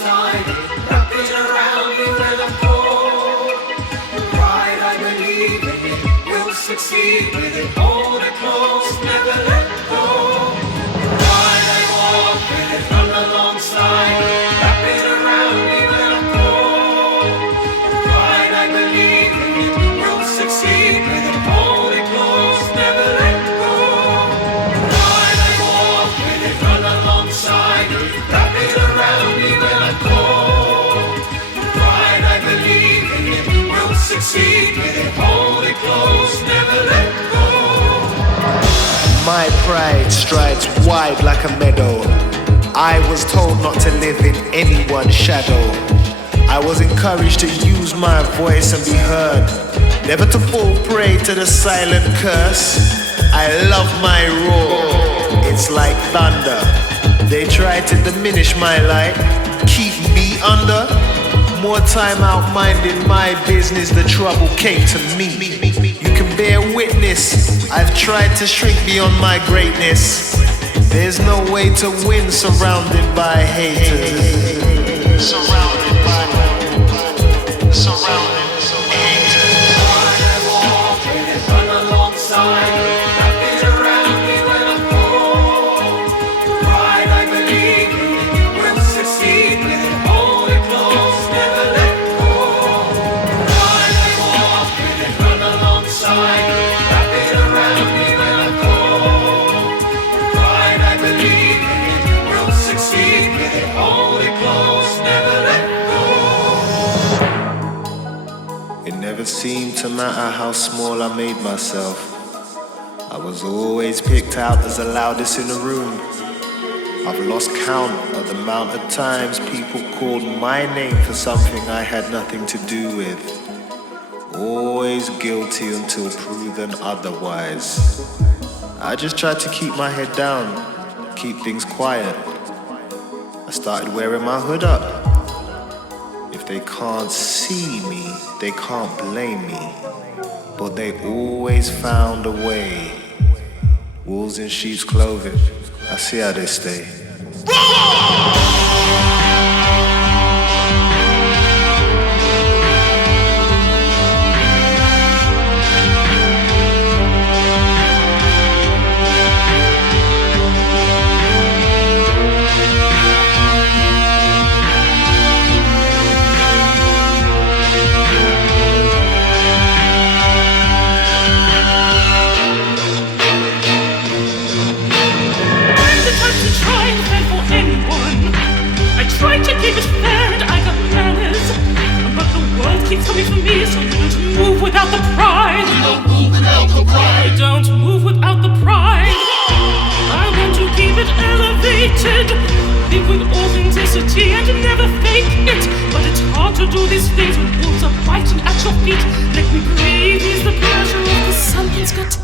alongside it, wrap it around me when I fall. The pride I believe in it, will succeed with it. Hold it close, never let go. The pride I walk with it, run alongside it, wrap it around me when I fall. The pride I believe in it, will succeed with it. Hold it close, never let go. The pride I walk with it, run alongside it, wrap it around me when I fall. The pride I believe in it, will succeed with it. Hold it close, never let go. My pride strides wide like a meadow. I was told not to live in anyone's shadow. I was encouraged to use my voice and be heard, never to fall prey to the silent curse. I love my roar, it's like thunder. They try to diminish my light, keep me under. More time out minding my business, the trouble came to me. You can bear witness, I've tried to shrink beyond my greatness. There's no way to win surrounded by haters. Surrounded by haters. Pride I walk with it, run alongside it, wrap it around me when I fall. The pride I believe in it, will succeed with it. Hold it close, never let go. The pride I walk with it, run alongside it, wrap it around me when I fall. The pride I believe in it, will succeed with it. Hold it close, never let go. It never seemed to matter how small I made myself. I was always picked out as the loudest in the room. I've lost count of the amount of times people called my name for something I had nothing to do with. Always guilty until proven otherwise. I just tried to keep my head down, keep things quiet. I started wearing my hood up. If they can't see me, they can't blame me. But they always found a way. Wolves in sheep's clothing, I see how they stay. Keeps coming for me, so you don't move without the pride. You don't move without the pride. Don't move without the pride. I want to keep it elevated, live with authenticity and never fake it. But it's hard to do these things when wolves are biting at your feet. Let me breathe, ease the pressure of the something's got